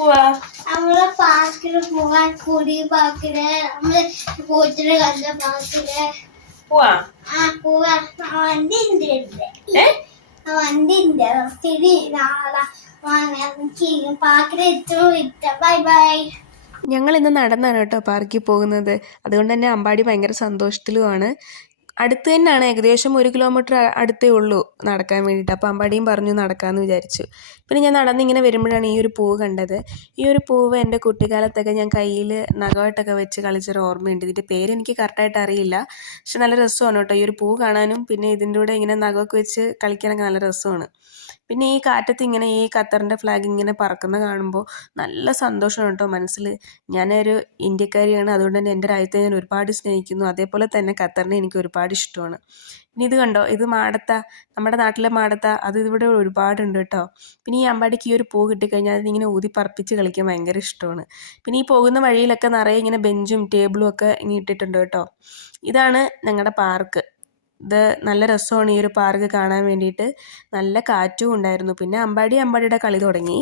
പോവാ? നമ്മളെ പാർക്കില് പോവാൻ കൂടി പാർക്കില് നമ്മള് പോയിട്ടില് കണ്ട പാർക്കില് പോവാ? പോവാ. വണ്ടി ഉണ്ട് ശരി നാളെ പാർക്കിൽ ഇഷ്ടം. Bye bye. ഞങ്ങൾ ഇന്ന് നടന്നാണ് കേട്ടോ പാർക്കിൽ പോകുന്നത്. അതുകൊണ്ട് തന്നെ അമ്പാടി ഭയങ്കര സന്തോഷത്തിലുമാണ്. അടുത്ത് തന്നെയാണ്, ഏകദേശം 1 കിലോമീറ്റർ അടുത്തേ ഉള്ളൂ നടക്കാൻ വേണ്ടിയിട്ട്. അപ്പോൾ അമ്പാടിയും പറഞ്ഞു നടക്കാമെന്ന് വിചാരിച്ചു. പിന്നെ ഞാൻ നടന്നിങ്ങനെ വരുമ്പോഴാണ് ഈ ഒരു പൂവ് കണ്ടത്. ഈ ഒരു പൂവ് എൻ്റെ കുട്ടിക്കാലത്തൊക്കെ ഞാൻ കയ്യിൽ നഖമായിട്ടൊക്കെ വെച്ച് കളിച്ചൊരു ഓർമ്മയുണ്ട്. ഇതിൻ്റെ പേരെനിക്ക് കറക്റ്റായിട്ട് അറിയില്ല, പക്ഷെ നല്ല രസമാണ് കേട്ടോ ഈ ഒരു പൂവ് കാണാനും. പിന്നെ ഇതിൻ്റെ കൂടെ ഇങ്ങനെ നഖമൊക്കെ വെച്ച് കളിക്കാനൊക്കെ നല്ല രസമാണ്. പിന്നെ ഈ കാറ്റത്ത് ഇങ്ങനെ ഈ ഖത്തറിൻ്റെ ഫ്ലാഗ് ഇങ്ങനെ പറക്കുന്ന കാണുമ്പോൾ നല്ല സന്തോഷമാണ് കേട്ടോ മനസ്സിൽ. ഞാനൊരു ഇന്ത്യക്കാരിയാണ്, അതുകൊണ്ട് തന്നെ എൻ്റെ രാജ്യത്തെ ഞാൻ ഒരുപാട് സ്നേഹിക്കുന്നു. അതേപോലെ തന്നെ ഖത്തറിനെ എനിക്ക് ഒരുപാട് ഇഷ്ടമാണ്. പിന്നെ ഇത് കണ്ടോ, ഇത് മാടത്ത, നമ്മുടെ നാട്ടിലെ മാടത്ത, അത് ഇവിടെ ഒരുപാടുണ്ട് കേട്ടോ. പിന്നെ ഈ അമ്പാടിക്ക് ഈ ഒരു പൂ കിട്ടിക്കഴിഞ്ഞാൽ അതിങ്ങനെ ഊതി പറപ്പിച്ച് കളിക്കാൻ ഭയങ്കര ഇഷ്ടമാണ്. പിന്നെ ഈ പോകുന്ന വഴിയിലൊക്കെ നിറയെ ഇങ്ങനെ ബെഞ്ചും ടേബിളും ഒക്കെ ഇങ്ങനെ ഇട്ടിട്ടുണ്ട് കേട്ടോ. ഇതാണ് ഞങ്ങളുടെ പാർക്ക്. ഇത് നല്ല രസമാണ് ഈ ഒരു പാർക്ക് കാണാൻ വേണ്ടിയിട്ട്. നല്ല കാറ്റും ഉണ്ടായിരുന്നു. പിന്നെ അമ്പാടിയുടെ കളി തുടങ്ങി.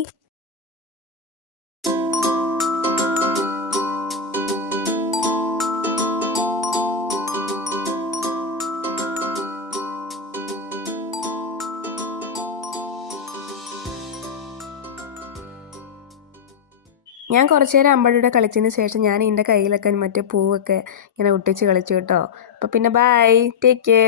ഞാൻ കുറച്ച് നേരം അമ്പാടിയുടെ കളിച്ചതിന് ശേഷം ഞാൻ എൻ്റെ കയ്യിലൊക്കെ മറ്റേ പൂവൊക്കെ ഇങ്ങനെ ഒട്ടിച്ച് കളിച്ചു കേട്ടോ. അപ്പോൾ പിന്നെ ബൈ, ടേക്ക് കെയർ.